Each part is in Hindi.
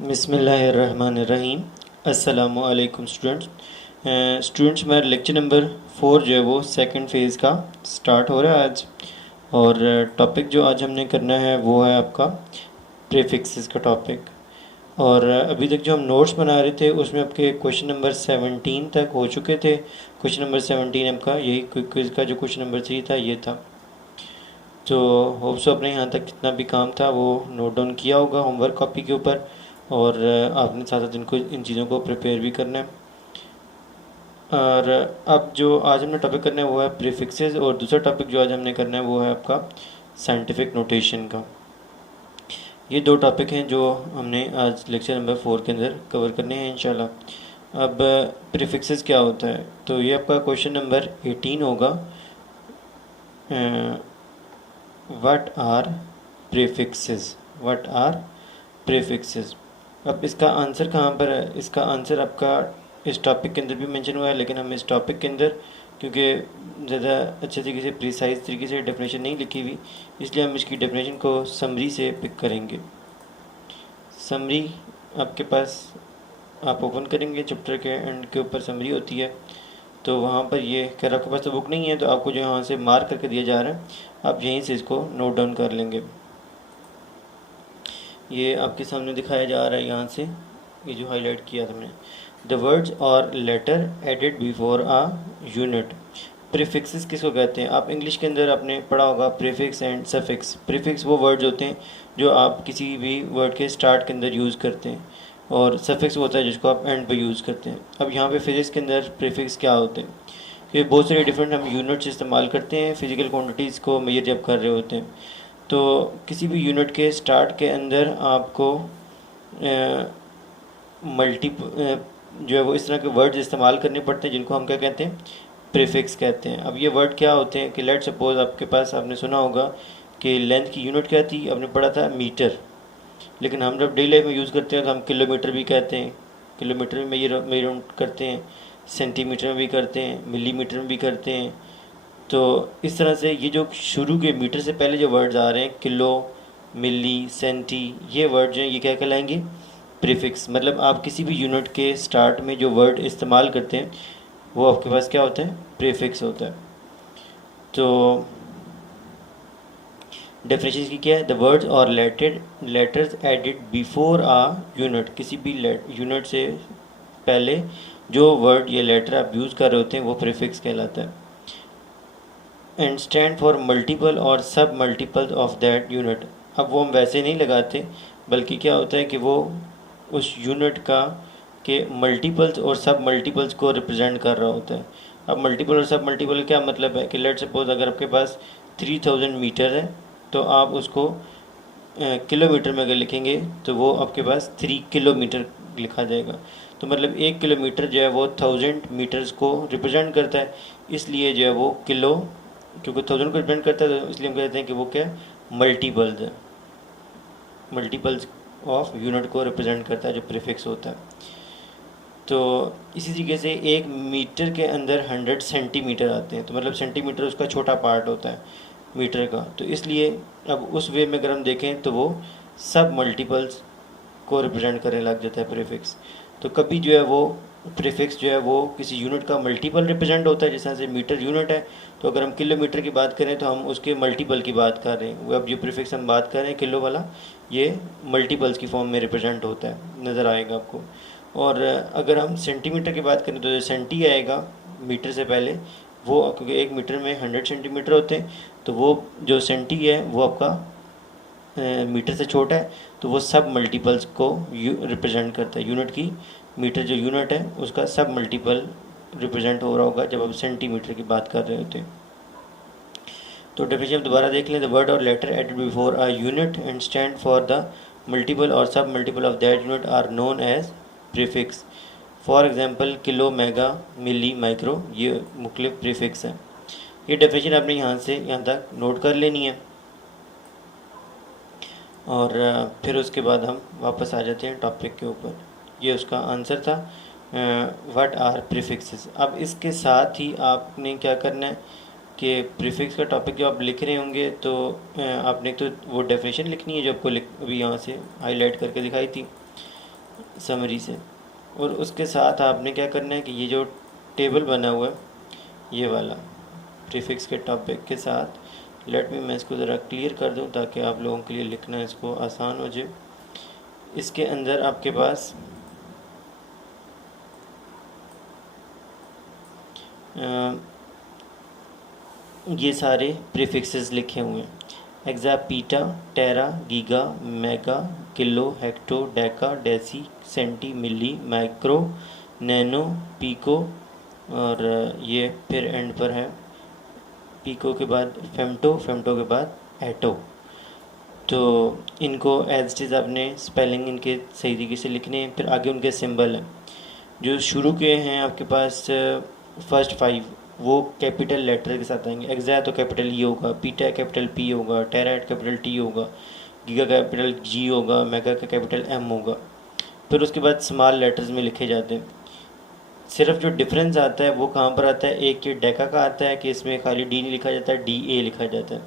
बिस्मिल्लाहिर्रहमानिर्रहीम। अस्सलामु अलैकुम स्टूडेंट्स मेरा लेक्चर नंबर 4 जो है वो सेकंड फेज़ का स्टार्ट हो रहा है आज। और टॉपिक जो आज हमने करना है वो है आपका प्रीफिक्सेस का टॉपिक। और अभी तक जो हम नोट्स बना रहे थे उसमें आपके क्वेश्चन नंबर 17 तक हो चुके थे। क्वेश्चन नंबर 17 आपका यही क्विज़ का जो क्वेश्चन नंबर 3 था ये था। तो होप्स आपने यहाँ तक कितना भी काम था वो नोट डाउन किया होगा होमवर्क कॉपी के ऊपर। और आपने साथ साथ इनको इन चीज़ों को प्रिपेयर भी करना है। और अब जो आज हमने टॉपिक करना है वो है प्रीफिक्सेस, और दूसरा टॉपिक जो आज हमने करना है वो है आपका साइंटिफिक नोटेशन का। ये दो टॉपिक हैं जो हमने आज लेक्चर नंबर 4 के अंदर कवर करने हैं इंशाल्लाह। अब प्रीफिक्सेस क्या होता है, तो ये आपका क्वेश्चन नंबर 18 होगा। What are prefixes, what are prefixes. अब इसका आंसर कहाँ पर है, इसका आंसर आपका इस टॉपिक के अंदर भी मेंशन हुआ है, लेकिन हम इस टॉपिक के अंदर क्योंकि ज़्यादा अच्छे तरीके से प्रिसाइज तरीके से डेफिनेशन नहीं लिखी हुई, इसलिए हम इसकी डेफिनेशन को समरी से पिक करेंगे। समरी आपके पास आप ओपन करेंगे चैप्टर के एंड के ऊपर समरी होती है, तो वहाँ पर ये खैर आपके पास तो बुक नहीं है तो आपको जो यहाँ से मार्क करके दिया जा रहा है आप यहीं से इसको नोट डाउन कर लेंगे। ये आपके सामने दिखाया जा रहा है यहाँ से, ये जो हाईलाइट किया था मैंने, द वर्ड्स और लेटर एडेड बिफोर आ यूनिट। प्रीफिक्सेस किसको कहते हैं, आप इंग्लिश के अंदर आपने पढ़ा होगा प्रीफिक्स एंड सफिक्स। प्रीफिक्स वो वर्ड्स होते हैं जो आप किसी भी वर्ड के स्टार्ट के अंदर यूज़ करते हैं, और सफिक्स होता है जिसको आप एंड पे यूज़ करते हैं। अब यहाँ पे फिजिक्स के अंदर प्रीफिक्स क्या होते हैं, ये बहुत सारे डिफरेंट हम यूनिट्स इस्तेमाल करते हैं फिज़िकल क्वांटिटीज़ को मेजर जब कर रहे होते हैं। तो किसी भी यूनिट के स्टार्ट के अंदर आपको जो है वो इस तरह के वर्ड्स इस्तेमाल करने पड़ते हैं जिनको हम क्या कहते हैं, प्रीफिक्स कहते हैं। अब ये वर्ड क्या होते हैं कि लेट सपोज आपके पास आपने सुना होगा कि लेंथ की यूनिट क्या थी, आपने पढ़ा था मीटर, लेकिन हम जब डेली लाइफ में यूज़ करते हैं तो हम किलोमीटर भी कहते हैं, किलोमीटर में मेजर करते हैं, सेंटीमीटर में भी करते हैं, मिलीमीटर में भी करते हैं। तो इस तरह से ये जो शुरू के मीटर से पहले जो वर्ड्स आ रहे हैं, किलो, मिली, सेंटी, ये वर्ड जो हैं ये क्या कहलाएंगे, प्रीफिक्स। मतलब आप किसी भी यूनिट के स्टार्ट में जो वर्ड इस्तेमाल करते हैं वो आपके पास क्या होता है, प्रीफिक्स होता है। तो डेफिनेशन की क्या है, द वर्ड्स और लेटर्स एडिड बिफोर आ यूनिट। किसी भी यूनिट से पहले जो वर्ड या लेटर आप यूज़ कर रहे होते हैं वो प्रीफिक्स कहलाता है। And stand for multiple or submultiple of that unit. अब वो हम वैसे नहीं लगाते, बल्कि क्या होता है कि वो उस यूनिट का के मल्टीपल्स और सब मल्टीपल्स को रिप्रेजेंट कर रहा होता है। अब मल्टीपल और सब मल्टीपल क्या मतलब है कि लेट सपोज अगर आपके पास 3000 मीटर है तो आप उसको किलोमीटर में अगर लिखेंगे तो वो आपके पास 3 किलोमीटर लिखा जाएगा। तो मतलब 1 किलोमीटर जो है वो 1000 मीटर्स को रिप्रेजेंट करता है, इसलिए जो है वो किलो, क्योंकि 1000 को रिप्रेजेंट करता है तो इसलिए हम कहते हैं कि वो क्या मल्टीपल्स है, मल्टीपल्स ऑफ यूनिट को रिप्रेजेंट करता है जो प्रीफिक्स होता है। तो इसी तरीके से 1 मीटर के अंदर 100 सेंटीमीटर आते हैं, तो मतलब सेंटीमीटर उसका छोटा पार्ट होता है मीटर का, तो इसलिए अब उस वे में अगर हम देखें तो वो सब मल्टीपल्स को रिप्रेजेंट करने लग जाता है प्रीफिक्स। तो कभी जो है वो प्रीफिक्स जो है वो किसी यूनिट का मल्टीपल रिप्रेजेंट होता है, जिस तरह से मीटर यूनिट है तो अगर हम किलोमीटर की बात करें तो हम उसके मल्टीपल की बात कर रहे हैं। वो अब जो प्रीफिक्स हम बात कर रहे हैं किलो वाला, ये मल्टीपल्स की फॉर्म में रिप्रेजेंट होता है, नज़र आएगा आपको। और अगर हम सेंटीमीटर की बात करें तो जो सेंटी आएगा मीटर से पहले, वो क्योंकि 1 मीटर में 100 सेंटीमीटर होते हैं, तो वो जो सेंटी है वो आपका मीटर से छोटा है, तो वो सब मल्टीपल्स को रिप्रेजेंट करता है। यूनिट की मीटर जो यूनिट है उसका सब मल्टीपल रिप्रेजेंट हो रहा होगा जब आप सेंटीमीटर की बात कर रहे होते हैं। तो डेफिनेशन दोबारा देख लें, the word or letter added before a unit and stand for the multiple or submultiple of that unit are known as prefix. For example kilo, mega, milli, micro, ये मुख्तलिफ प्रीफिक्स हैं। ये डेफिनेशन आपने यहाँ से यहाँ तक नोट कर लेनी है, और फिर उसके बाद हम वापस आ जाते हैं टॉपिक के ऊपर। ये उसका आंसर था, व्हाट आर प्रीफिक्सेस। अब इसके साथ ही आपने क्या करना है कि प्रीफिक्स का टॉपिक जो आप लिख रहे होंगे तो आपने तो वो डेफिनेशन लिखनी है जो आपको अभी यहाँ से हाईलाइट करके दिखाई थी। समरी से। और उसके साथ आपने क्या करना है कि ये जो टेबल बना हुआ है ये वाला प्रीफिक्स के टॉपिक के साथ, लेट मी मैं इसको ज़रा क्लियर कर दूं ताकि आप लोगों के लिए लिखना इसको आसान हो जाए। इसके अंदर आपके पास ये सारे प्रीफिक्सेस लिखे हुए हैं। Exa peta, tera, giga, mega, kilo, hecto, deca, deci, centi, milli, micro, nano, pico, और ये फिर एंड पर है पीको के बाद फेमटो, फेमटो के बाद एटो। तो इनको एज इट इज़ आपने स्पेलिंग इनके सही तरीके से लिखने हैं। फिर आगे उनके सिंबल हैं जो शुरू के हैं आपके पास फर्स्ट 5 वो कैपिटल लेटर के साथ आएंगे। एक्सा तो कैपिटल ई होगा, पीटा कैपिटल पी होगा, टेराइट कैपिटल टी होगा, गीगा कैपिटल जी होगा, मेगा का कैपिटल एम होगा। फिर उसके बाद स्मॉल लेटर्स में लिखे जाते हैं। सिर्फ जो डिफरेंस आता है वो कहाँ पर आता है, एक ये डेका का आता है कि इसमें खाली डी नहीं लिखा जाता है, डी ए लिखा जाता है।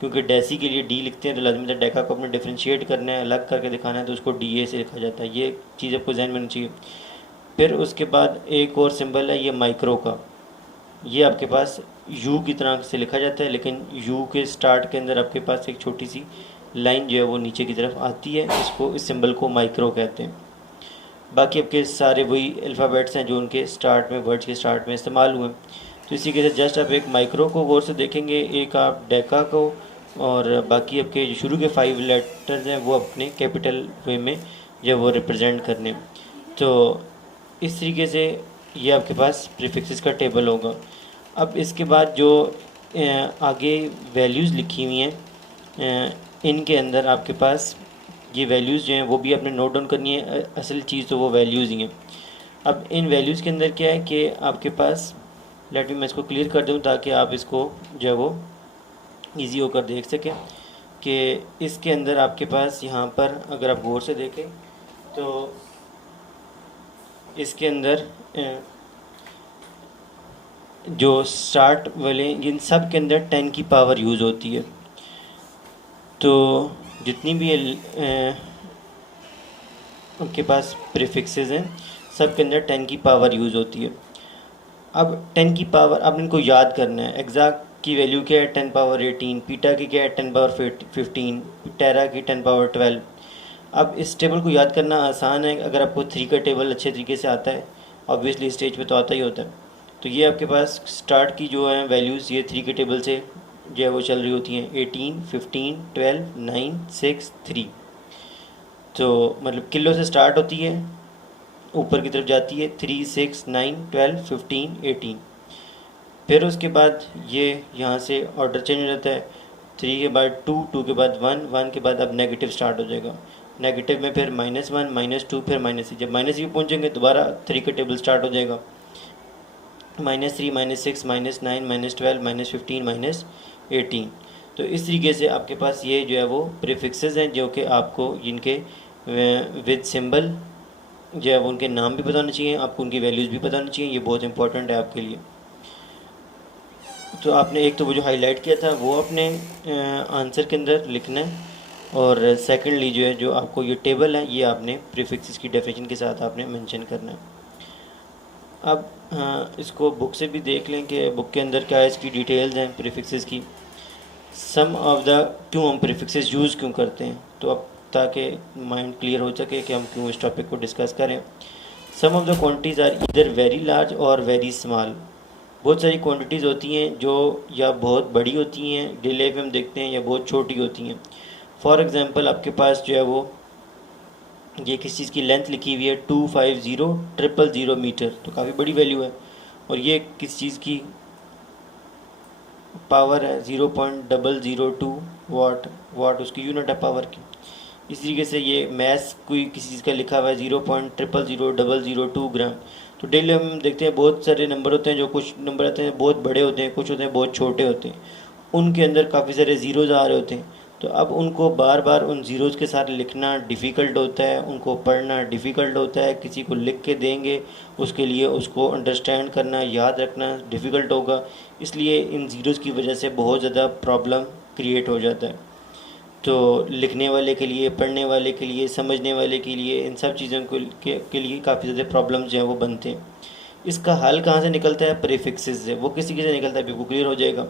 क्योंकि डेसी के लिए डी लिखते हैं तो लाजमी है डेका को अपने डिफ्रेंशिएट करना है, अलग करके दिखाना है, तो उसको डी ए से लिखा जाता है। ये चीज़ आपको ध्यान में होनी चाहिए। फिर उसके बाद एक और सिंबल है ये माइक्रो का। ये आपके पास यू की तरह से लिखा जाता है, लेकिन यू के स्टार्ट के अंदर आपके पास एक छोटी सी लाइन जो है वो नीचे की तरफ आती है, इसको इस सिंबल को माइक्रो कहते हैं। बाकी आपके सारे वही अल्फ़ाबेट्स हैं जो उनके स्टार्ट में, वर्ड्स के स्टार्ट में इस्तेमाल हुए। तो इसी के साथ जस्ट आप एक माइक्रो को गौर से देखेंगे, एक आप डेका को, और बाकी आपके जो शुरू के 5 लेटर्स हैं वो अपने कैपिटल वे में जो वो रिप्रेजेंट करने। तो इस तरीके से ये आपके पास प्रीफिक्सेस का टेबल होगा। अब इसके बाद जो आगे वैल्यूज़ लिखी हुई हैं इनके अंदर आपके पास ये वैल्यूज़ जो हैं वो भी आपने नोट डाउन करनी है। असल चीज़ तो वो वैल्यूज़ ही हैं। अब इन वैल्यूज़ के अंदर क्या है कि आपके पास, लेट मी मैं इसको क्लियर कर दूँ ताकि आप इसको जो है वो ईजी होकर देख सकें कि इसके अंदर आपके पास यहाँ पर अगर आप गौर से देखें तो इसके अंदर जो स्टार्ट वाले इन सब के अंदर 10 की पावर यूज़ होती है। तो जितनी भी उनके पास प्रीफिक्सेस हैं सब के अंदर 10 की पावर यूज़ होती है। अब 10 की पावर अब इनको याद करना है। एग्जैक्ट की वैल्यू क्या है 10 पावर 18, पीटा की क्या है 10 पावर 15, टेरा की 10 पावर 12। अब इस टेबल को याद करना आसान है अगर आपको 3 का टेबल अच्छे तरीके से आता है। ऑब्वियसली स्टेज पे तो आता ही होता है। तो ये आपके पास स्टार्ट की जो है वैल्यूज़ ये 3 के टेबल से जो है वो चल रही होती हैं, 18, 15, 12, 9, 6, 3। तो मतलब किलो से स्टार्ट होती है, ऊपर की तरफ जाती है 3, 6, 9, 12, 15, 18। फिर उसके बाद ये यहाँ से ऑर्डर चेंज हो जाता है। 3 के बाद 2, 2 के बाद 1, 1 के बाद अब नेगेटिव स्टार्ट हो जाएगा। नेगेटिव में फिर -1, -2, फिर -3। जब -3 पहुँचेंगे दोबारा 3 का टेबल स्टार्ट हो जाएगा। -3, -6, -9, -12, -15, -18। तो इस तरीके से आपके पास ये जो है वो प्रीफिक्सेस हैं जो कि आपको इनके विद सिंबल जो है वो उनके नाम भी पता होने चाहिए, आपको उनकी वैल्यूज़ भी पता होनी चाहिए। ये बहुत इंपॉर्टेंट है आपके लिए। तो आपने एक तो वो जो हाईलाइट किया था वो अपने आंसर के अंदर लिखना है, और सेकेंडली जो है जो आपको ये टेबल है ये आपने प्रीफिक्सेस की डेफिनेशन के साथ आपने मेंशन करना है। अब इसको बुक से भी देख लें कि बुक के अंदर क्या है, इसकी डिटेल्स हैं प्रीफिक्सेस की। सम ऑफ द क्यों हम प्रीफिक्सेस यूज़ क्यों करते हैं, तो अब ताकि माइंड क्लियर हो सके कि हम क्यों इस टॉपिक को डिस्कस करें। सम ऑफ द क्वांटिटीज़ आर इधर वेरी लार्ज और वेरी स्मॉल। बहुत सारी क्वांटिटीज़ होती हैं जो या बहुत बड़ी होती हैं डेली लाइफ में हम देखते हैं, या बहुत छोटी होती हैं। फॉर एग्ज़ाम्पल आपके पास जो है वो ये किस चीज़ की लेंथ लिखी हुई है 250,000 मीटर, तो काफ़ी बड़ी वैल्यू है। और ये किस चीज़ की पावर है 0.002 वाट, वाट उसकी यूनिट है पावर की। इस तरीके से ये मैथ्स कोई किसी चीज़ का लिखा हुआ है 0.00002 ग्राम। तो डेली हम देखते हैं बहुत सारे नंबर होते हैं, जो कुछ नंबर आते हैं बहुत बड़े होते हैं, कुछ होते हैं बहुत छोटे होते हैं, उनके अंदर काफ़ी सारे ज़ीरोज़ आ रहे होते हैं। तो अब उनको बार बार उन ज़ीरोज़ के साथ लिखना डिफ़िकल्ट होता है, उनको पढ़ना डिफ़िकल्ट होता है। किसी को लिख के देंगे उसके लिए उसको अंडरस्टैंड करना, याद रखना डिफ़िकल्ट होगा। इसलिए इन ज़ीरोज़ की वजह से बहुत ज़्यादा प्रॉब्लम क्रिएट हो जाता है। तो लिखने वाले के लिए, पढ़ने वाले के लिए, समझने वाले के लिए, इन सब चीज़ों के लिए काफ़ी ज़्यादा प्रॉब्लम्स जो हैं वो बनते हैं। इसका हल कहाँ से निकलता है? प्रीफिक्सेस से। वो किसी से निकलता है, बिल्कुल क्लियर हो जाएगा।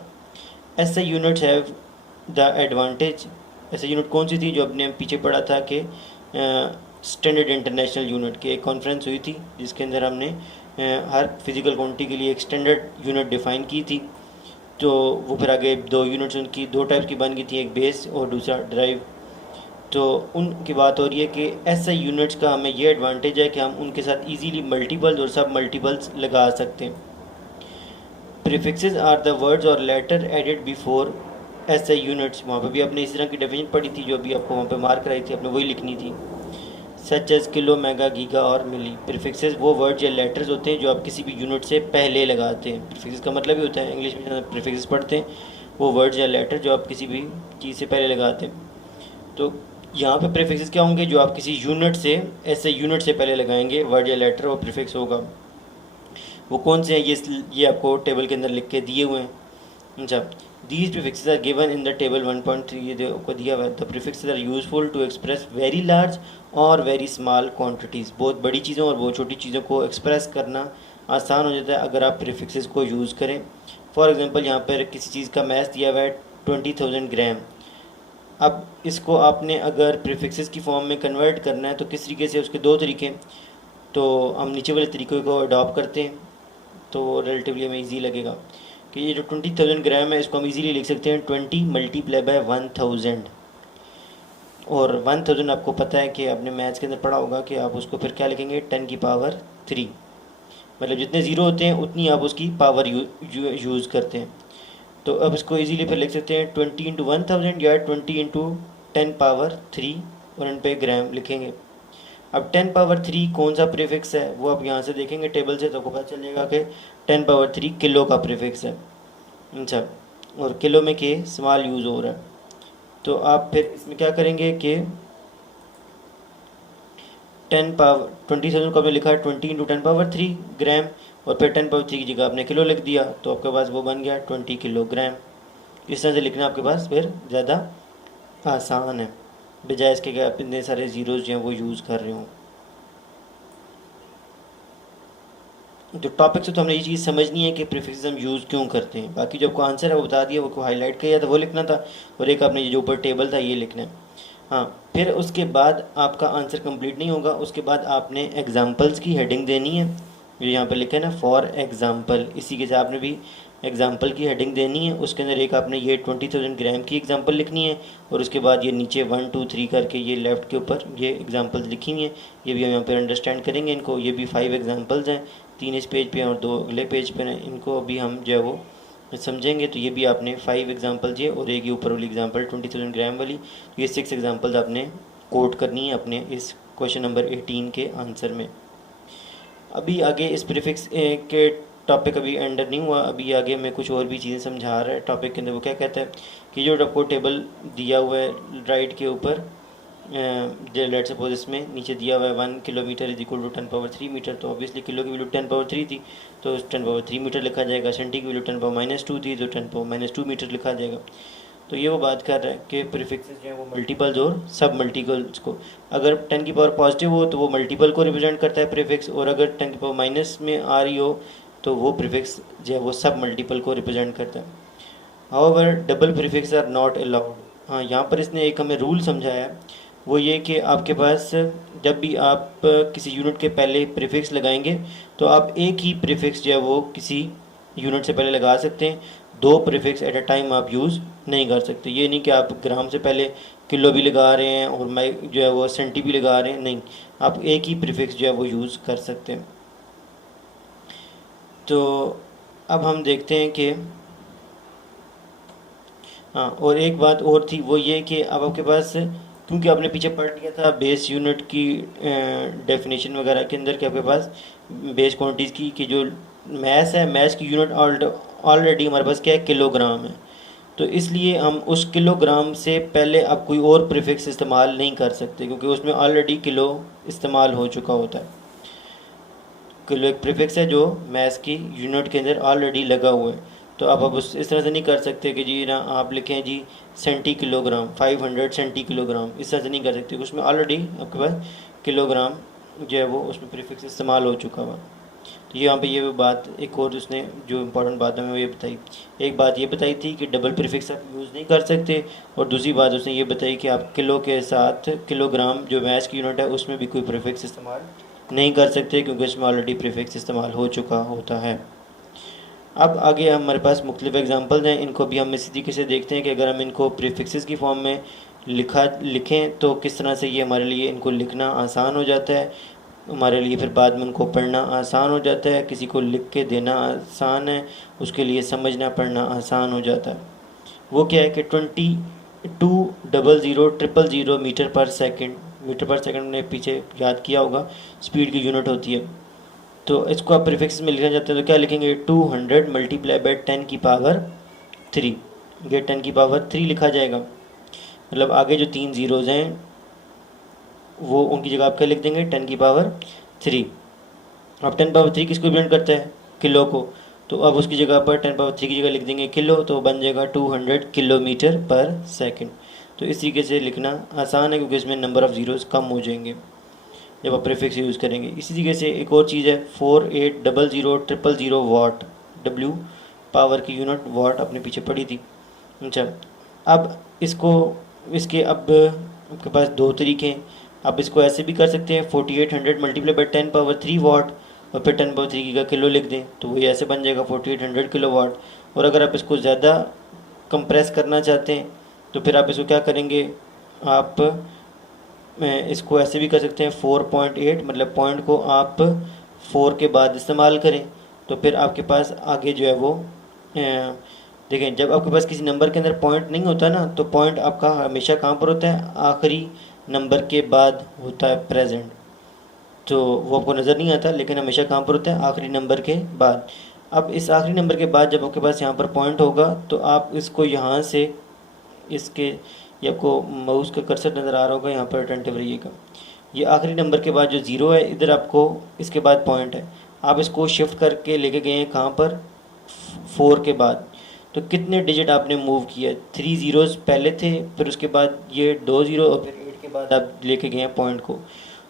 ऐसे यूनिट्स हैव द एडवांटेज। ऐसे यूनिट कौन सी थी जो अपने पीछे पढ़ा था कि स्टैंडर्ड इंटरनेशनल यूनिट की एक कॉन्फ्रेंस हुई थी जिसके अंदर हमने हर फिज़िकल क्वांटिटी के लिए एक स्टैंडर्ड यूनिट डिफ़ाइन की थी। तो वो फिर आगे दो यूनिट्स उनकी दो टाइप की बन गई थी, एक बेस और दूसरा ड्राइव। तो उनकी बात हो रही है कि ऐसे यूनिट्स का हमें ये एडवांटेज है कि हम उनके साथ इजीली मल्टीपल्स और सब मल्टीपल्स लगा सकते हैं। प्रीफिक्सेस आर द वर्ड्स और लेटर एडेड बिफोर ऐसे यूनिट्स। वहाँ पे भी आपने इस तरह की डेफिनेशन पढ़ी थी जो अभी आपको वहाँ पे मार्क कराई थी, आपने वही लिखनी थी। Such as kilo, mega, giga और मिली। प्रीफिक्सेस वो वर्ड्स या लेटर्स होते हैं जो आप किसी भी यूनिट से पहले लगाते हैं। प्रीफिक्सेस का मतलब ही होता है, इंग्लिश में प्रीफिक्सेस पढ़ते हैं, वो वर्ड्स या लेटर जो आप किसी भी चीज़ से पहले लगाते हैं। तो यहाँ पे प्रीफिक्सेस क्या होंगे? जो आप किसी यूनिट से, ऐसे यूनिट से पहले लगाएंगे वर्ड या लेटर, और प्रीफिक्स होगा। वो कौन से हैं? ये आपको टेबल के अंदर लिख के दिए हुए हैं। अच्छा, these prefixes are given in the table 1.3। ये आपको दिया हुआ है। The prefixes are useful to express very large और वेरी स्मॉल क्वांटिटीज़। बहुत बड़ी चीज़ों और बहुत छोटी चीज़ों को एक्सप्रेस करना आसान हो जाता है अगर आप प्रीफिक्सेस को यूज़ करें। फॉर एग्जांपल, यहाँ पर किसी चीज़ का मैथ दिया हुआ है 20,000 ग्राम। अब इसको आपने अगर प्रीफिक्सेस की फॉर्म में कन्वर्ट करना है तो किस तरीके से? उसके दो तरीके। तो हम नीचे वाले तरीक़े को अडॉप्ट करते हैं तो रिलेटिवली हमें ईजी लगेगा कि ये जो 20,000 ग्राम है इसको हम इजीली लिख सकते हैं 20 मल्टीप्लाई बाय 1000। और 1000 आपको पता है कि आपने मैथ्स के अंदर पढ़ा होगा कि आप उसको फिर क्या लिखेंगे? 10⁻3। मतलब जितने ज़ीरो होते हैं उतनी आप उसकी पावर यूज़ करते हैं। तो अब इसको इजीली फिर लिख सकते हैं 20 इंटू 1000 या 20 इंटू 10⁻3 और इन पे ग्राम लिखेंगे। अब 10⁻3 कौन सा प्रीफिक्स है वो आप यहाँ से देखेंगे टेबल से तो आपको पता चलेगा कि 10⁻3 किलो का प्रीफिक्स है। अच्छा, और किलो में के स्मॉल यूज़ हो रहा है। तो आप फिर इसमें क्या करेंगे कि 20,000 को आपने लिखा है 20 इंटू 10⁻3 ग्राम, और फिर 10⁻3 की जगह आपने किलो लिख दिया तो आपके पास वो बन गया 20 किलोग्राम। इस तरह से लिखना आपके पास फिर ज़्यादा आसान है, बजाय इसके कि आप इतने सारे ज़ीरोज़ जो हैं वो यूज़ कर रहे हों। तो टॉपिक से तो हमने ये चीज़ समझनी है कि प्रीफिक्सेस हम यूज़ क्यों करते हैं। बाकी जो आपको आंसर है वो बता दिया, वो को हाईलाइट किया था, वो लिखना था, और एक आपने जो ऊपर टेबल था ये लिखना है। हाँ, फिर उसके बाद आपका आंसर कंप्लीट नहीं होगा, उसके बाद आपने एग्जांपल्स की हेडिंग देनी है। जो यहाँ पर लिखा है ना, फॉर एग्जांपल, इसी के साथ आपने भी एग्जांपल की हेडिंग देनी है। उसके अंदर एक आपने ये 20,000 ग्राम की एग्जांपल लिखनी है, और उसके बाद ये नीचे 1 2 3 करके ये लेफ़्ट के ऊपर ये एग्जांपल्स लिखी हुई हैं। ये भी हम यहाँ पर अंडरस्टैंड करेंगे इनको। ये भी 5 एग्जांपल्स हैं, 3 इस पेज पे और 2 अगले पेज पे हैं। इनको अभी हम जो है वो समझेंगे। तो ये भी आपने 5 एग्जांपल्स ये, और एक ये ऊपर वाली एग्जांपल 20,000 ग्राम वाली, ये 6 एग्जांपल्स आपने कोट करनी है अपने इस क्वेश्चन नंबर 18 के आंसर में। अभी आगे इस प्रीफिक्स के टॉपिक अभी एंडर नहीं हुआ, अभी आगे मैं कुछ और भी चीज़ें समझा रहा है टॉपिक के अंदर। वो क्या कहता है कि जो आपको टेबल दिया हुआ है राइट के ऊपर, लेट सपोज इसमें नीचे दिया हुआ है 1 kilometre is equal to 10⁻3 metre. तो ऑब्वियसली किलो की वैल्यू 10⁻3 थी तो 10⁻3 मीटर लिखा जाएगा। सेंटी की वैल्यू 10⁻2 थी तो 10⁻2 मीटर लिखा जाएगा। तो ये वो बात कर रहा है कि प्रीफिक्सेस जो है वो मल्टीपल्स और सब मल्टीपल्स को, अगर 10 की पावर पॉजिटिव हो तो वो मल्टीपल को रिप्रेजेंट करता है प्रीफिक्स, और अगर 10 की पावर माइनस में आ रही हो तो वो प्रीफिक्स जो है वो सब मल्टीपल को रिप्रेजेंट करता है। However double prefix are not allowed. हाँ, यहाँ पर इसने एक हमें रूल समझाया है, वो ये कि आपके पास जब भी आप किसी यूनिट के पहले प्रीफिक्स लगाएंगे तो आप एक ही प्रीफिक्स जो है वो किसी यूनिट से पहले लगा सकते हैं। 2 प्रीफिक्स एट अ टाइम आप यूज़ नहीं कर सकते। ये नहीं कि आप ग्राम से पहले किलो भी लगा रहे हैं और मैं जो है वो सेंटी भी लगा रहे हैं, नहीं, आप एक ही प्रीफिक्स जो है वो यूज़ कर सकते हैं। तो अब हम देखते हैं कि हाँ, और एक बात और थी वो ये कि अब आपके पास, क्योंकि आपने पीछे पढ़ लिया था बेस यूनिट की डेफिनेशन वगैरह के अंदर कि आपके पास बेस क्वांटिटीज़ की कि जो मैस है, मैस की यूनिट ऑलरेडी हमारे पास क्या है? किलोग्राम है। तो इसलिए हम उस किलोग्राम से पहले अब कोई और प्रीफिक्स इस्तेमाल नहीं कर सकते, क्योंकि उसमें ऑलरेडी किलो इस्तेमाल हो चुका होता है। किलो एक प्रीफिक्स है जो मैस की यूनिट के अंदर ऑलरेडी लगा हुआ है। तो अब उस इस तरह से नहीं कर सकते कि जी ना आप लिखें जी सेंटी किलोग्राम, 500 सेंटी किलोग्राम, इस तरह से नहीं कर सकते। उसमें ऑलरेडी आपके पास किलोग्राम जो है वो उसमें प्रीफिक्स इस्तेमाल हो चुका हुआ। तो यहाँ पे ये बात एक और उसने जो इम्पोर्टेंट बात हमें वो ये बताई, एक बात ये बताई थी कि डबल प्रीफिक्स आप यूज़ नहीं कर सकते, और दूसरी बात उसने ये बताई कि आप किलो के साथ किलोग्राम जो मैच की यूनिट है उसमें भी कोई प्रीफिक्स इस्तेमाल नहीं कर सकते, क्योंकि उसमें ऑलरेडी प्रीफिक्स इस्तेमाल हो चुका होता है। अब आगे हमारे पास मुख्तलिफ एग्जांपल्स हैं, इनको भी हम इसी तरीके से देखते हैं कि अगर हम इनको प्रीफिक्सेस की फॉर्म में लिखें तो किस तरह से ये हमारे लिए इनको लिखना आसान हो जाता है, हमारे लिए फिर बाद में उनको पढ़ना आसान हो जाता है, किसी को लिख के देना आसान है, उसके लिए समझना पढ़ना आसान हो जाता है। वो क्या है कि 22000000 मीटर पर सेकंड ने पीछे याद किया होगा स्पीड की यूनिट होती है। तो इसको आप प्रीफिक्स में लिखना चाहते हैं तो क्या लिखेंगे, 200 मल्टीप्लाई बाई 10 की पावर 3, ये 10 की पावर 3 लिखा जाएगा। मतलब आगे जो 3 ज़ीरोज़ हैं वो उनकी जगह आप क्या लिख देंगे, 10 की पावर 3। अब 10 पावर 3 किसको रिप्रेजेंट करता है, किलो को, तो अब उसकी जगह पर 10 पावर 3 की जगह लिख देंगे किलो, तो बन जाएगा 200 किलोमीटर पर सेकंड। तो इस तरीके से लिखना आसान है क्योंकि इसमें नंबर ऑफ़ ज़ीरोज़ कम हो जाएंगे जब आप प्रीफिक्स यूज़ करेंगे। इसी तरीके से एक और चीज़ है 48000000 वाट, डब्ल्यू पावर की यूनिट वाट अपने पीछे पड़ी थी। अच्छा, अब इसको इसके अब आपके पास दो तरीके हैं। आप इसको ऐसे भी कर सकते हैं 4800 मल्टीप्लाई बाई 10 पावर 3 वाट और फिर 10 पावर 3 का किलो लिख दें, तो वही ऐसे बन जाएगा 4800 किलो वाट। और अगर आप इसको ज़्यादा कंप्रेस करना चाहते हैं तो फिर आप इसको क्या करेंगे, आप इसको ऐसे भी कर सकते हैं 4.8, मतलब पॉइंट को आप 4 के बाद इस्तेमाल करें, तो फिर आपके पास आगे जो है वो देखें, जब आपके पास किसी नंबर के अंदर पॉइंट नहीं होता ना, तो पॉइंट आपका हमेशा कहाँ पर होता है, आखिरी नंबर के बाद होता है प्रेजेंट। तो वो आपको नज़र नहीं आता, लेकिन हमेशा कहाँ पर होता है, आखिरी नंबर के बाद। अब इस आखिरी नंबर के बाद जब आपके पास यहाँ पर पॉइंट होगा तो आप इसको यहाँ से इसके, ये आपको माउस का कर्सर नज़र आ रहा होगा यहाँ पर अटेंटिव रहिएगा, ये आखिरी नंबर के बाद जो ज़ीरो है इधर आपको इसके बाद पॉइंट है, आप इसको शिफ्ट करके लेके गए हैं कहाँ पर, 4 के बाद। तो कितने डिजिट आपने मूव किया, 3 ज़ीरोज़ पहले थे, फिर उसके बाद ये 2 ज़ीरो और फिर 8 के बाद आप लेके गए हैं पॉइंट को।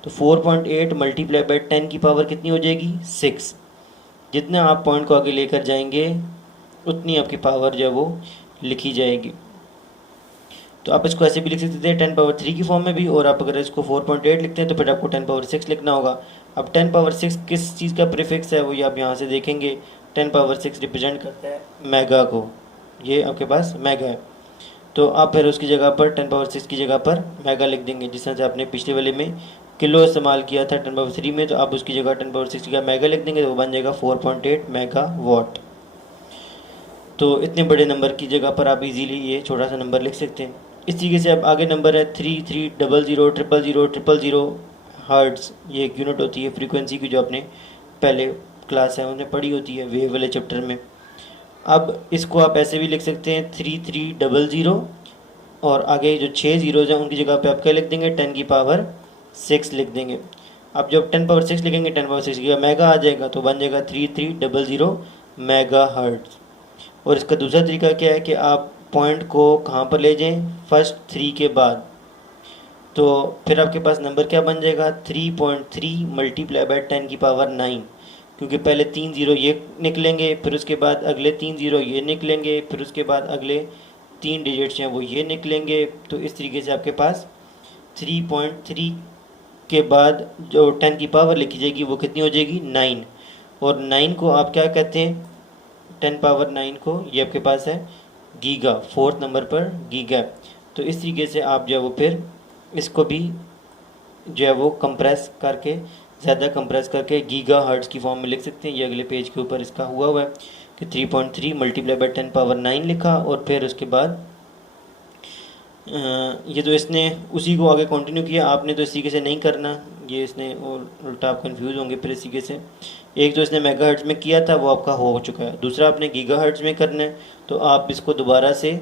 तो 4.8 मल्टीप्लाई बाई 10 की पावर कितनी हो जाएगी, 6। जितना आप पॉइंट को आगे लेकर जाएंगे उतनी आपकी पावर जो है वो लिखी जाएगी। तो आप इसको ऐसे भी लिख सकते थे 10 पावर 3 की फॉर्म में भी, और आप अगर इसको 4.8 लिखते हैं तो फिर आपको 10 पावर 6 लिखना होगा। अब 10 पावर 6 किस चीज़ का प्रीफिक्स है वो ये आप यहाँ से देखेंगे, 10 पावर 6 रिप्रेजेंट करता है मेगा को, ये आपके पास मेगा है, तो आप फिर उसकी जगह पर 10 पावर 6 की जगह पर मेगा लिख देंगे। जिस तरह से आपने पिछले वाले में किलो इस्तेमाल किया था 10 पावर 3 में, तो आप उसकी जगह 10 पावर 6 की जगह मेगा लिख देंगे, तो वो बन जाएगा 4.8 मेगा वाट। तो इतने बड़े नंबर की जगह पर आप इजीली ये छोटा सा नंबर लिख सकते हैं। इस तरीके से अब आगे नंबर है 3300000000 हर्ट्ज़, ये एक यूनिट होती है फ्रीक्वेंसी की जो आपने पहले क्लास 7 में पढ़ी होती है वेव वाले चैप्टर में। अब इसको आप ऐसे भी लिख सकते हैं 3300, और आगे जो 6 ज़ीरोज़ हैं उनकी जगह पे आप क्या लिख देंगे, 10 की पावर 6 लिख देंगे। अब जब 10 पावर 6 लिखेंगे 10 पावर 6 की जगह मेगा आ जाएगा, तो बन जाएगा 3300 मेगा हर्ट्ज़। और इसका दूसरा तरीका क्या है कि आप पॉइंट को कहाँ पर ले जाएं, फर्स्ट 3 के बाद, तो फिर आपके पास नंबर क्या बन जाएगा, 3.3 मल्टीप्लाई बाई 10 की पावर 9, क्योंकि पहले 3 ज़ीरो ये निकलेंगे, फिर उसके बाद अगले 3 ज़ीरो ये निकलेंगे, फिर उसके बाद अगले 3 डिजिट्स हैं वो ये निकलेंगे। तो इस तरीके से आपके पास 3.3 के बाद जो 10 की पावर लिखी जाएगी वो कितनी हो जाएगी, 9। और 9 को आप क्या कहते हैं, 10 पावर 9 को, ये आपके पास है गीगा, 4th नंबर पर गीगा। तो इस तरीके से आप जो है वो फिर इसको भी जो है वो कंप्रेस करके, ज़्यादा कंप्रेस करके गीगा हर्ट्ज़ की फॉर्म में लिख सकते हैं। ये अगले पेज के ऊपर इसका हुआ है कि 3.3 मल्टीप्लाई बाई 10 पावर 9 लिखा, और फिर उसके बाद ये तो इसने उसी को आगे कंटिन्यू किया, आपने तो इस तरीके से नहीं करना, ये इसने और उल्टा आप कंफ्यूज होंगे फिर इस तरीके से। एक तो इसने मेगाहर्ट्ज़ में किया था वो आपका हो चुका है, दूसरा आपने गीगाहर्ट्ज़ में करना है, तो आप इसको दोबारा से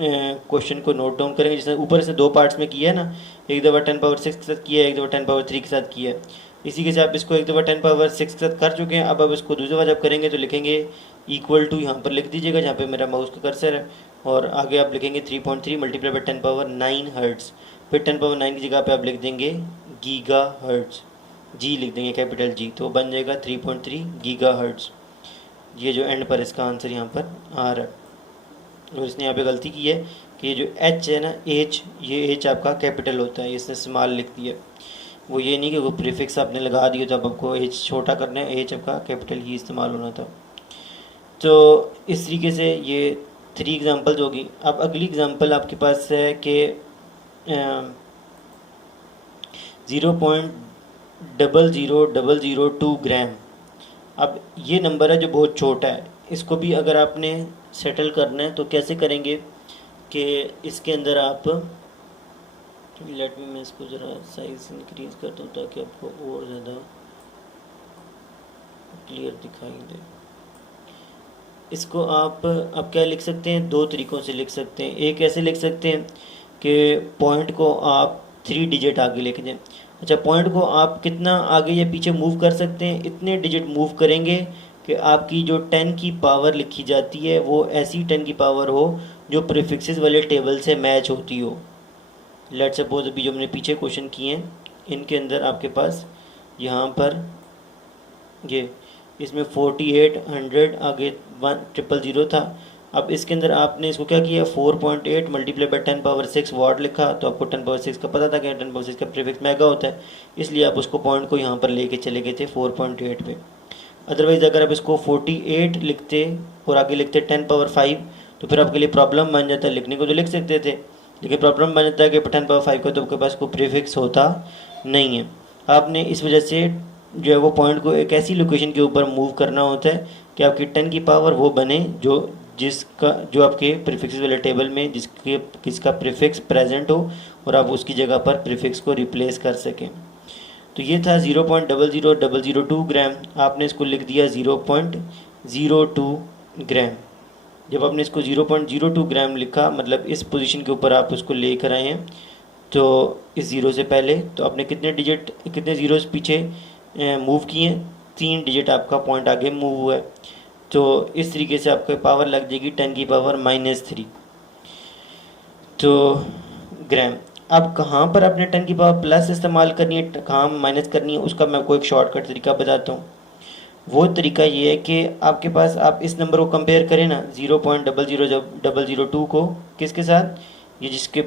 क्वेश्चन को नोट डाउन करेंगे। जिसने ऊपर से 2 पार्ट्स में किया है ना, एक दफ़ा 10 पावर 6 के साथ किया है, एक दफ़ा 10 पावर 3 के साथ किया है, इसी के साथ आप इसको एक दफ़ा 10⁻6 के साथ कर चुके हैं। अब आप इसको दूसरी दफ़ा जब करेंगे तो लिखेंगे इक्वल टू, यहाँ पर लिख दीजिएगा जहाँ पे मेरा माउस का कर्सर है, और आगे आप लिखेंगे 3.3 मल्टीप्लाई बाई 10⁻9 हर्ट्ज़। फिर 10⁻9 की जगह पे आप लिख देंगे गीगा हर्ट्ज़, जी लिख देंगे कैपिटल जी, तो बन जाएगा 3.3 गीगा हर्ट्ज़। ये जो एंड पर इसका आंसर यहाँ पर आ रहा है। और इसने यहाँ पे गलती की है कि ये जो एच है ना, एच, ये एच आपका कैपिटल होता है, इसने स्मॉल लिख दिया। वो ये नहीं कि वो प्रीफिक्स आपने लगा दिया तो अब आपको एच छोटा करना है, एच आपका कैपिटल ही इस्तेमाल होना था। तो इस तरीके से ये 3 एग्जांपल्स होगी। अब अगली एग्जांपल आपके पास है कि 0.00002 ग्राम। अब ये नंबर है जो बहुत छोटा है, इसको भी अगर आपने सेटल करना है तो कैसे करेंगे कि इसके अंदर आप, लेट मी, मैं इसको ज़रा साइज इंक्रीज़ करता हूँ ताकि आपको और ज़्यादा क्लियर दिखाई दे। इसको आप अब क्या लिख सकते हैं, 2 तरीक़ों से लिख सकते हैं। एक ऐसे लिख सकते हैं कि पॉइंट को आप 3 डिजिट आगे लेके जाएं। अच्छा, पॉइंट को आप कितना आगे या पीछे मूव कर सकते हैं, इतने डिजिट मूव करेंगे कि आपकी जो 10 की पावर लिखी जाती है वो ऐसी 10 की पावर हो जो प्रीफिक्सेस वाले टेबल से मैच होती हो। लेट सपोज अभी जो हमने पीछे क्वेश्चन किए हैं इनके अंदर आपके पास यहाँ पर ये इसमें 48, 100, आगे 1000 था। अब इसके अंदर आपने इसको क्या किया, 4.8 मल्टीप्लाई बाई 10⁻6 वाट लिखा, तो आपको 10⁻6 का पता था कि 10⁻6 का प्रीफिक्स मेगा होता है, इसलिए आप उसको पॉइंट को यहाँ पर लेके चले गए थे 4.8 पे। अदरवाइज़ अगर आप इसको 48 लिखते और आगे लिखते 10⁻5 तो फिर आपके लिए प्रॉब्लम बन जाता है। लिखने को तो लिख सकते थे लेकिन प्रॉब्लम बन जाता है कि 10⁻5 का तो आपके पास कोई प्रीफिक्स होता नहीं है। आपने इस वजह से जो है वो पॉइंट को एक ऐसी लोकेशन के ऊपर मूव करना होता है कि आपकी 10 की पावर वो बने जो आपके प्रीफिक्स वाले टेबल में किसका प्रीफिक्स प्रेजेंट हो और आप उसकी जगह पर प्रीफिक्स को रिप्लेस कर सकें। तो ये था 0.00002 ग्राम, आपने इसको लिख दिया 0.02 ग्राम। जब आपने इसको 0.02 ग्राम लिखा, मतलब इस पोजीशन के ऊपर आप उसको लेकर आए हैं, तो इस ज़ीरो से पहले तो आपने कितने ज़ीरोस पीछे मूव किए, 3 डिजिट आपका पॉइंट आगे मूव हुआ है। तो इस तरीके से आपको पावर लग जाएगी 10 की पावर -3 तो ग्राम। अब कहाँ पर आपने 10 की पावर प्लस इस्तेमाल करनी है, कहाँ माइनस करनी है, उसका मैं आपको एक शॉर्टकट तरीका बताता हूँ। वो तरीका ये है कि आपके पास आप इस नंबर को कंपेयर करें ना, 0.00002 को किसके साथ, ये जिसके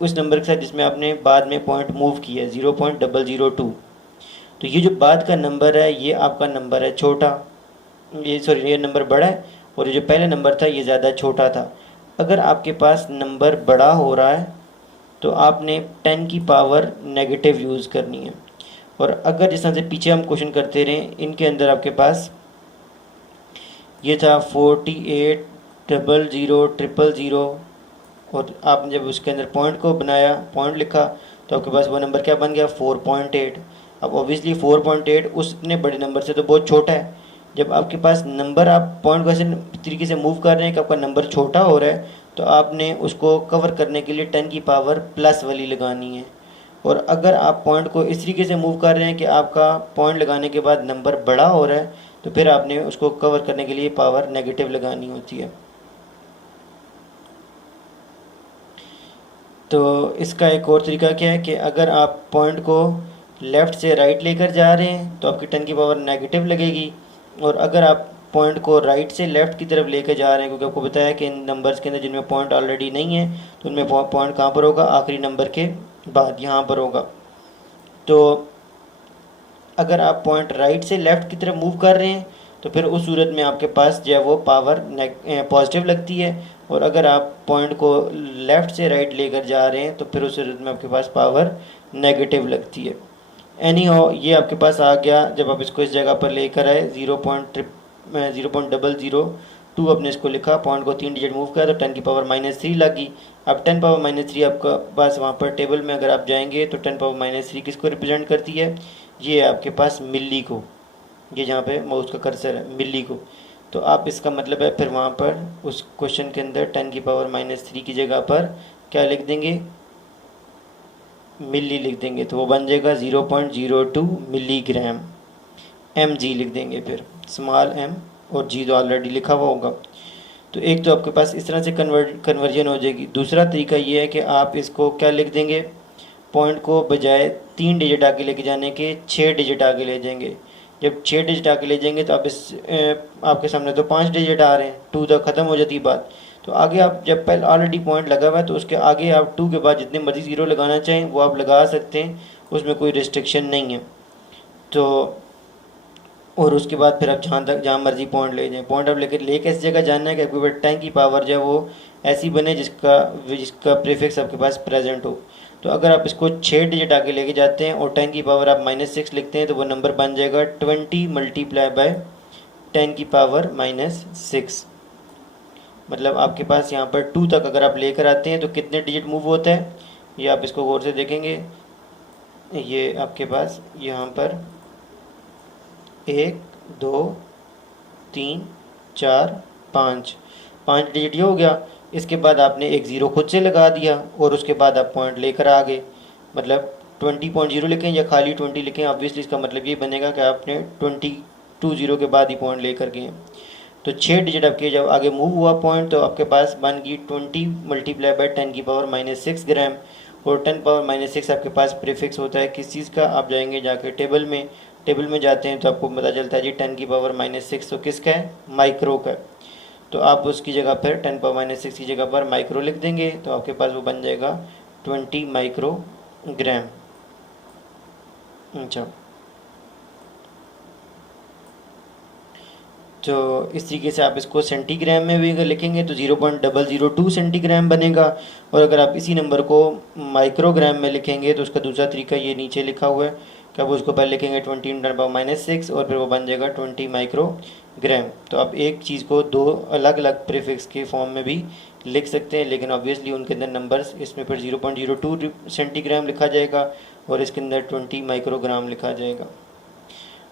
उस नंबर के साथ जिसमें आपने बाद में पॉइंट मूव किया है 0.002। तो ये जो बाद का नंबर है ये आपका नंबर है छोटा, ये नंबर बड़ा है, और ये जो पहले नंबर था ये ज़्यादा छोटा था। अगर आपके पास नंबर बड़ा हो रहा है तो आपने 10 की पावर नेगेटिव यूज़ करनी है। और अगर जिस तरह से पीछे हम क्वेश्चन करते रहे, इनके अंदर आपके पास ये था 48, 00, और आपने जब उसके अंदर पॉइंट को बनाया, पॉइंट लिखा, तो आपके पास वो नंबर क्या बन गया, 4.8। अब ऑब्वियसली 4.8 उस इतने बड़े नंबर से तो बहुत छोटा है। जब आपके पास नंबर, आप पॉइंट को ऐसे तरीके से मूव कर रहे हैं कि आपका नंबर छोटा हो रहा है, तो आपने उसको कवर करने के लिए 10 की पावर प्लस वाली लगानी है। और अगर आप पॉइंट को इस तरीके से मूव कर रहे हैं कि आपका पॉइंट लगाने के बाद नंबर बड़ा हो रहा है, तो फिर आपने उसको कवर करने के लिए पावर नेगेटिव लगानी होती है। तो इसका एक और तरीका क्या है कि अगर आप पॉइंट को लेफ़्ट से राइट लेकर जा रहे हैं तो आपकी 10 की पावर नेगेटिव लगेगी, और अगर आप पॉइंट को राइट से लेफ़्ट की तरफ लेकर जा रहे हैं, क्योंकि आपको बताया कि इन नंबर्स के अंदर जिनमें पॉइंट ऑलरेडी नहीं है तो उनमें पॉइंट कहाँ पर होगा, आखिरी नंबर के बाद यहाँ पर होगा। तो अगर आप पॉइंट राइट से लेफ़्ट की तरफ मूव कर रहे हैं तो फिर उस सूरत में आपके पास जो है वो पावर पॉजिटिव लगती है, और अगर आप पॉइंट को लेफ़्ट से राइट लेकर जा रहे हैं तो फिर उस सूरत में आपके पास पावर नेगेटिव लगती है। एनी हो, ये आपके पास आ गया। जब आप इसको इस जगह पर लेकर आए 0.002 आपने इसको लिखा, पॉइंट को 3 डिजिट मूव किया तो 10 की पावर -3 लगी। अब 10 पावर -3 आपका पास वहाँ पर टेबल में अगर आप जाएंगे तो 10 पावर -3 किसको रिप्रेजेंट करती है, ये आपके पास मिली को, ये जहाँ पे माउस का कर्सर है, मिली को। तो आप इसका मतलब है फिर वहाँ पर उस क्वेश्चन के अंदर 10 की पावर -3 की जगह पर क्या लिख देंगे, मिली लिख देंगे तो वो बन जाएगा 0.02 मिलीग्राम। एम जी लिख देंगे फिर, स्मॉल एम, और जी तो ऑलरेडी लिखा हुआ होगा। तो एक तो आपके पास इस तरह से कन्वर्जन हो जाएगी। दूसरा तरीका ये है कि आप इसको क्या लिख देंगे, पॉइंट को बजाय 3 डिजिट आगे लेके जाने के 6 डिजिट आगे ले जाएंगे। जब 6 डिजिट आगे ले जाएंगे तो आप आपके सामने तो 5 डिजिट आ रहे हैं, 2 तक ख़त्म हो जाती बात। तो आगे आप जब पहले ऑलरेडी पॉइंट लगा हुआ है तो उसके आगे आप 2 के बाद जितने मर्जी ज़ीरो लगाना चाहें वो आप लगा सकते हैं, उसमें कोई रिस्ट्रिक्शन नहीं है। तो और उसके बाद फिर आप जहाँ मर्जी पॉइंट ले जाएं। पॉइंट आप ले कैसी जगह जानना है कि आपके पास 10 की पावर जो है वो ऐसी बने जिसका प्रीफिक्स आपके पास प्रेजेंट हो। तो अगर आप इसको 6 डिजिट आगे लेके जाते हैं और 10 की पावर आप -6 लिखते हैं तो वो नंबर बन जाएगा 20 मल्टीप्लाई बाय 10 की पावर -6। मतलब आपके पास यहाँ पर 2 तक अगर आप लेकर आते हैं तो कितने डिजिट मूव होता है, ये आप इसको गौर से देखेंगे। ये आपके पास यहाँ पर 1 2 3 4 5 डिजिट ये हो गया। इसके बाद आपने एक ज़ीरो खुद से लगा दिया और उसके बाद आप पॉइंट लेकर आ गए। मतलब 20.0 लिखें या खाली 20 लिखें, ऑब्वियसली इसका मतलब ये बनेगा कि आपने 20 के बाद ही पॉइंट लेकर गए। तो 6 डिजिट आपके जब आगे मूव हुआ पॉइंट तो आपके पास बन गई 20 मल्टीप्लाई बाय 10 की पावर -6 ग्राम। और 10 पावर -6 आपके पास प्रीफिक्स होता है किस चीज़ का, आप जाएंगे जाके टेबल में जाते हैं तो आपको पता चलता है जी 10 की पावर -6 तो किसका है, माइक्रो का। तो आप उसकी जगह पर 10 पावर -6 की जगह पर माइक्रो लिख देंगे तो आपके पास वो बन जाएगा 20 माइक्रोग्राम। अच्छा, तो इस तरीके से आप इसको सेंटीग्राम में भी अगर लिखेंगे तो 0.002 सेंटीग्राम बनेगा। और अगर आप इसी नंबर को माइक्रोग्राम में लिखेंगे तो उसका दूसरा तरीका ये नीचे लिखा हुआ है कि आप उसको पहले लिखेंगे 20 × 10⁻⁶ और फिर वो बन जाएगा 20 माइक्रोग्राम। तो आप एक चीज़ को दो अलग अलग प्रीफिक्स के फॉर्म में भी लिख सकते हैं, लेकिन ऑब्वियसली उनके अंदर नंबर्स, इसमें फिर 0.02 सेंटीग्राम लिखा जाएगा और इसके अंदर 20 माइक्रोग्राम लिखा जाएगा।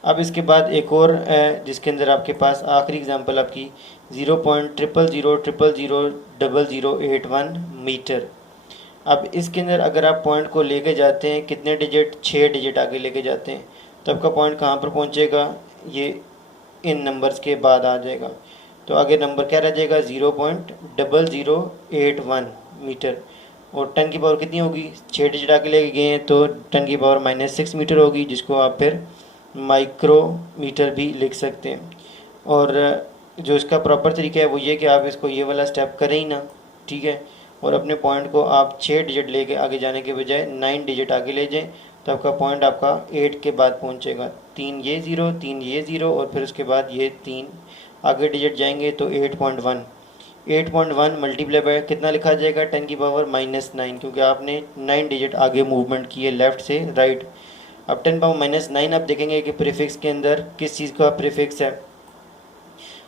अब इसके बाद एक और है जिसके अंदर आपके पास आखिरी एग्जांपल आपकी 0.000000081 मीटर। अब इसके अंदर अगर आप पॉइंट को लेके जाते हैं कितने डिजिट, 6 डिजिट आगे लेके जाते हैं तो आपका पॉइंट कहाँ पर पहुँचेगा, ये इन नंबर्स के बाद आ जाएगा। तो आगे नंबर क्या रह जाएगा, 0.0081 मीटर। और 10 की पावर कितनी होगी, 6 डिजिट आगे लेके गए हैं तो 10 की पावर -6 मीटर होगी, जिसको आप फिर माइक्रोमीटर भी लिख सकते हैं। और जो इसका प्रॉपर तरीका है वो ये कि आप इसको ये वाला स्टेप करें ही ना, ठीक है, और अपने पॉइंट को आप 6 डिजिट लेके आगे जाने के बजाय 9 डिजिट आगे ले जाएं तो आपका पॉइंट आपका 8 के बाद पहुंचेगा। 3 ये ज़ीरो, 3 ये ज़ीरो और फिर उसके बाद ये 3 आगे डिजिट जाएंगे तो 8.1 मल्टीप्लाई बाय कितना लिखा जाएगा, 10 की पावर -9, क्योंकि आपने 9 डिजिट आगे मूवमेंट की है लेफ़्ट से राइट। अब 10 पावर -9 आप देखेंगे कि प्रीफिक्स के अंदर किस चीज़ का प्रीफिक्स है,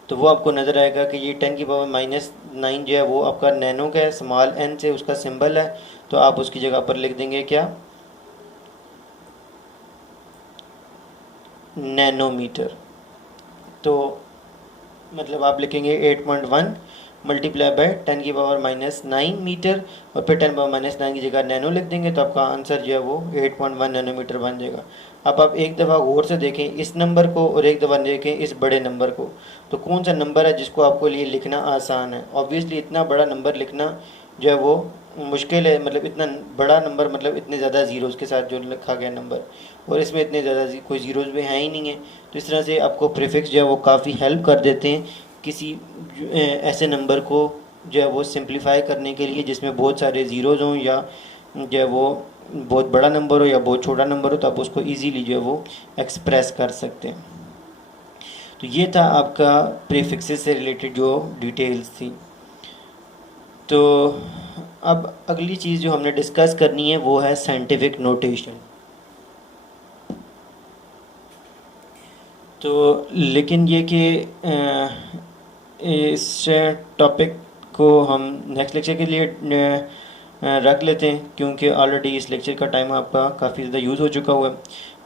तो वो आपको नज़र आएगा कि ये 10 की पावर -9 जो है वो आपका नैनो का है, स्मॉल एन से उसका सिंबल है। तो आप उसकी जगह पर लिख देंगे क्या, नैनोमीटर। तो मतलब आप लिखेंगे 8.1 मल्टीप्लाई बाय 10 की पावर -9 मीटर और फिर 10 पावर -9 की जगह नैनो लिख देंगे तो आपका आंसर जो है वो 8.1 नैनोमीटर बन जाएगा। अब आप एक दफ़ा गौर से देखें इस नंबर को और एक दफ़ा देखें इस बड़े नंबर को, तो कौन सा नंबर है जिसको आपको लिए लिखना आसान है। ऑब्वियसली इतना बड़ा नंबर लिखना जो है वो मुश्किल है, मतलब इतना बड़ा नंबर, मतलब इतने ज़्यादा ज़ीरोज़ के साथ जो लिखा गया नंबर, और इसमें इतने ज़्यादा कोई ज़ीरोज़ भी हैं ही नहीं है। तो इस तरह से आपको प्रीफिक्स जो है वो काफ़ी हेल्प कर देते हैं किसी ऐसे नंबर को जो है वो सिंप्लीफाई करने के लिए जिसमें बहुत सारे ज़ीरोज़ हों या जो है वो बहुत बड़ा नंबर हो या बहुत छोटा नंबर हो, तो आप उसको इजीली जो है वो एक्सप्रेस कर सकते हैं। तो ये था आपका प्रीफिक्सेस से रिलेटेड जो डिटेल्स थी। तो अब अगली चीज़ जो हमने डिस्कस करनी है वो है साइंटिफिक नोटेशन। तो लेकिन ये कि इस टॉपिक को हम नेक्स्ट लेक्चर के लिए रख लेते हैं, क्योंकि ऑलरेडी इस लेक्चर का टाइम आपका काफ़ी ज़्यादा यूज़ हो चुका हुआ है।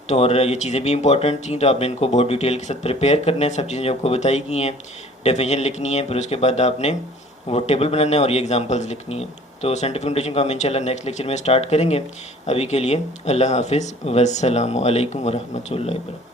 तो और ये चीज़ें भी इंपॉर्टेंट थी तो आपने इनको बहुत डिटेल के साथ प्रिपेयर करना है। सब चीज़ें जो आपको बताई गई हैं, डेफिनेशन लिखनी है, फिर उसके बाद आपने वो टेबल बनाना है और ये एग्जांपल्स लिखनी है। तो साइंटिफिक नोटेशन को हम इंशाल्लाह नेक्स्ट लेक्चर में स्टार्ट करेंगे। अभी के लिए अल्लाह हाफिज़, वस्सलामु अलैकुम वरहमतुल्लाहि वबरकातुहू।